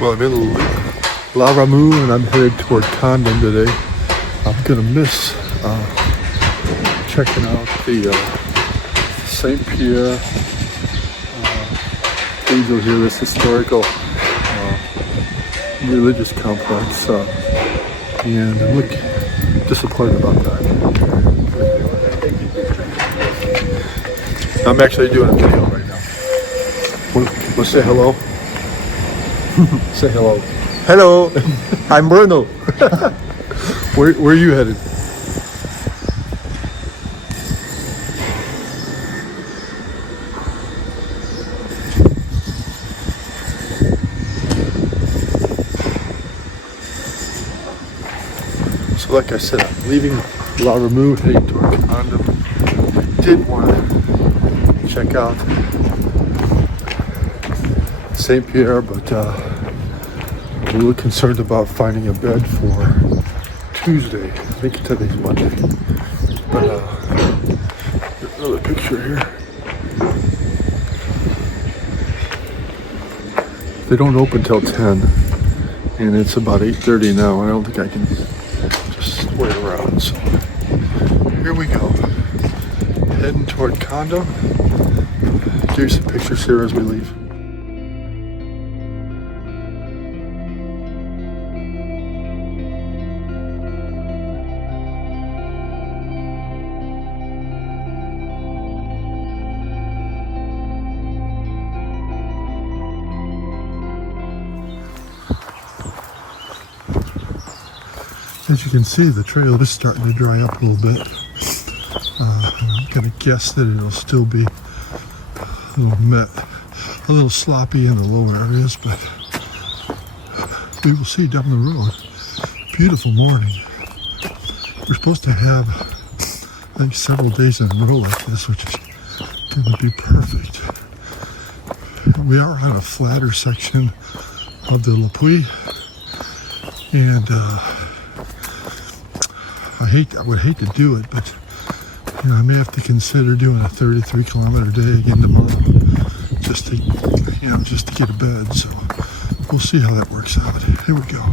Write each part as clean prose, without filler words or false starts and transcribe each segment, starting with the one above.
Well, I'm in La Romieu and I'm headed toward Condom today. I'm gonna miss checking out the Saint-Pierre cathedral here, this historical religious complex, and I'm disappointed about that. I'm actually doing a video right now. Let's say hello. Say hello. Hello, I'm Bruno. Where are you headed? So like I said, I'm leaving La Romieu, heading toward Condom. I did want to check out Saint-Pierre, but I'm a little concerned about finding a bed for Tuesday. I think today's Monday. But here's another picture here. They don't open till 10, and it's about 8:30 now. I don't think I can just wait around. So here we go, heading toward Condom. Give you some pictures here as we leave. As you can see, the trail is starting to dry up a little bit. I'm going to guess that it'll still be a little sloppy in the lower areas, but we will see down the road. Beautiful morning. We're supposed to have, I think, several days in a row like this, which is going to be perfect. We are on a flatter section of the Le Puy, and I would hate to do it, but I may have to consider doing a 33-kilometer day again tomorrow, just to get a bed. So we'll see how that works out. Here we go.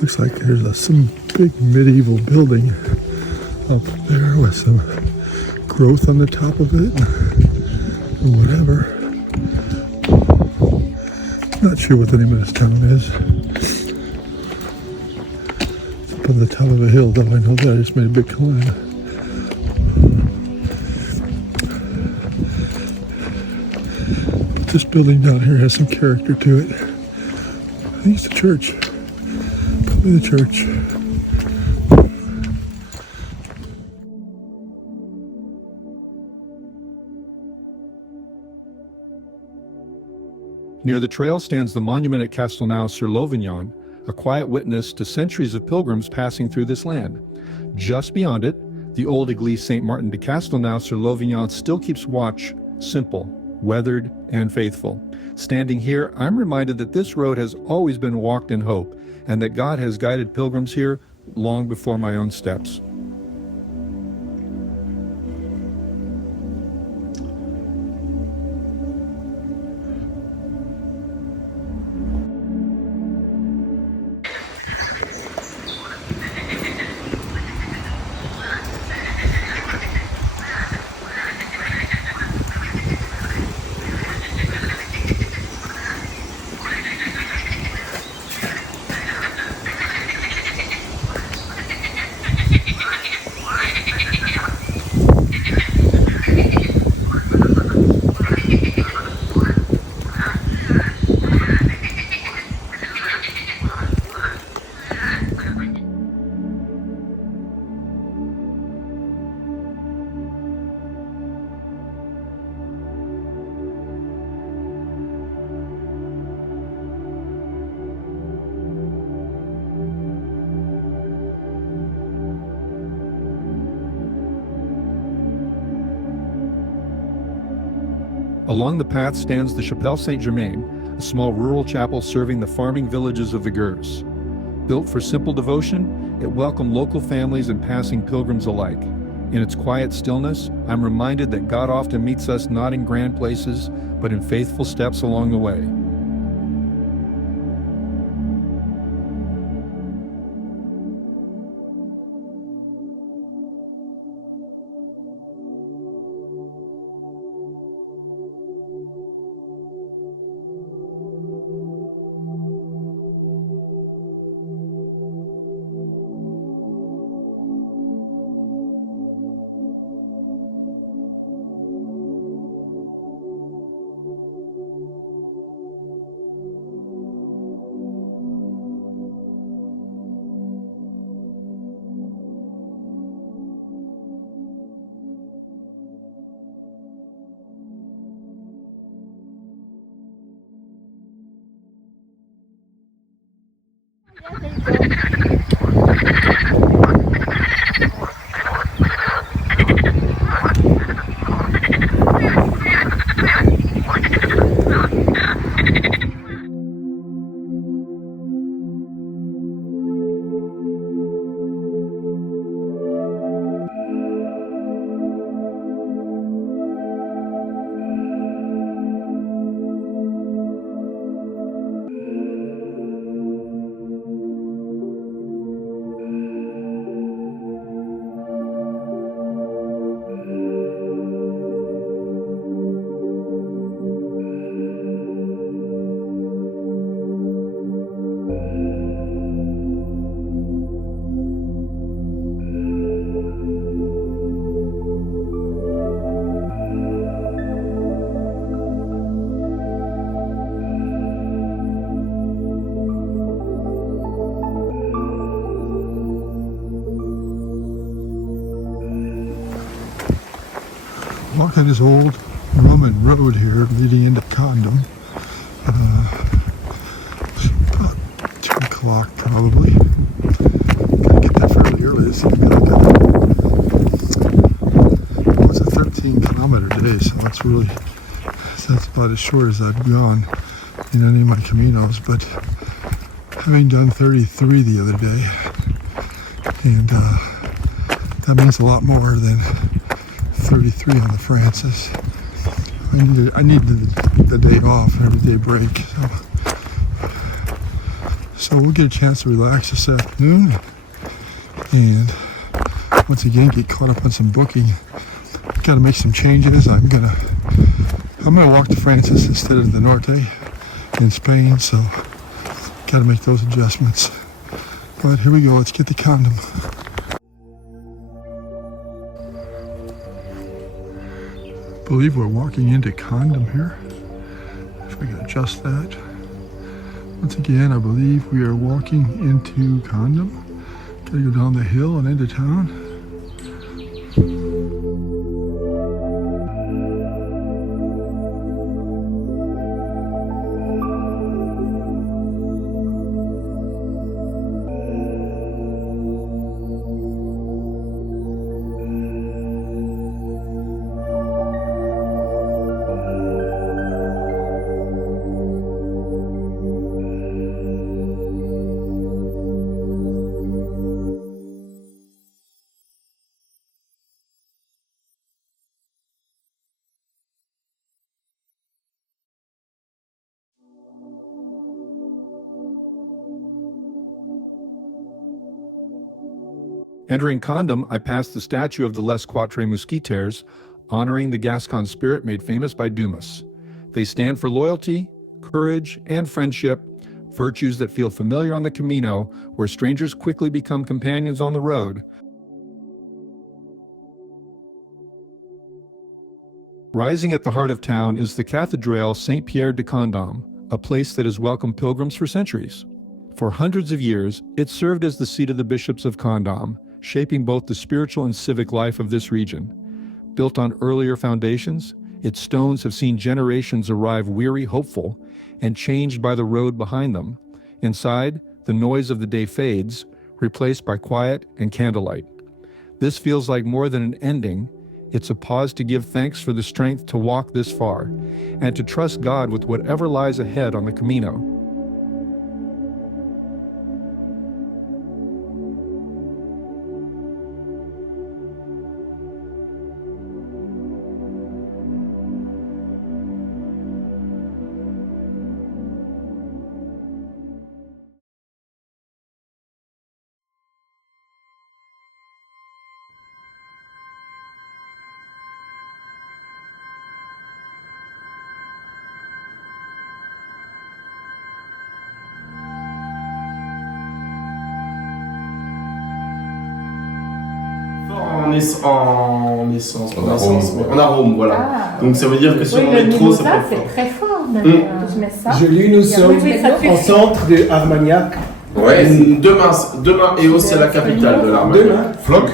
Looks like there's some big medieval building up there with some growth on the top of it and whatever. Not sure what the name of this town is. It's up on the top of a hill, though. I know that I just made a big climb. But this building down here has some character to it. I think it's the church. Probably the church. Near the trail stands the monument at Castelnau-sur-l'Auvignon, a quiet witness to centuries of pilgrims passing through this land. Just beyond it, The old Église Saint-Martin de Castelnau-sur-l'Auvignon still keeps watch, simple, weathered, and faithful. Standing here, I'm reminded that this road has always been walked in hope, and that God has guided pilgrims here long before my own steps. Along the path stands the Chapelle Sainte-Germaine, a small rural chapel serving the farming villages of the Gers. Built for simple devotion, it welcomed local families and passing pilgrims alike. In its quiet stillness, I'm reminded that God often meets us not in grand places, but in faithful steps along the way. Walking this old Roman road here leading into Condom. It's about 2 o'clock probably. Gotta get there fairly early. It's gonna be like it's a 13-kilometer day, so that's about as short as I've gone in any of my Caminos. But having done 33 the other day, and that means a lot more than 33 on the Francis. I need the day off, every day break. So we'll get a chance to relax this afternoon, and once again get caught up on some booking. Got to make some changes. I'm gonna walk to Francis instead of the Norte in Spain. So got to make those adjustments. But here we go. Let's get the Condom. I believe we're walking into Condom here. If I can adjust that. Once again, I believe we are walking into Condom. Gotta go down the hill and into town. Entering Condom, I passed the statue of the Les Quatre Musketeers, honoring the Gascon spirit made famous by Dumas. They stand for loyalty, courage, and friendship, virtues that feel familiar on the Camino, where strangers quickly become companions on the road. Rising at the heart of town is the Cathédrale Saint-Pierre de Condom, a place that has welcomed pilgrims for centuries. For hundreds of years, it served as the seat of the bishops of Condom, shaping both the spiritual and civic life of this region. Built on earlier foundations, its stones have seen generations arrive weary, hopeful, and changed by the road behind them. Inside, the noise of the day fades, replaced by quiet and candlelight. This feels like more than an ending. It's a pause to give thanks for the strength to walk this far, and to trust God with whatever lies ahead on the Camino. En arôme, voilà. Ah. Donc ça veut dire que si on en met trop, ça peut être c'est fort. très fort. Même. Je mets ça. Je lis, nous sommes ça en centre de Armagnac. Ouais, demain et c'est la capitale de l'Armagnac. Demain. Floc.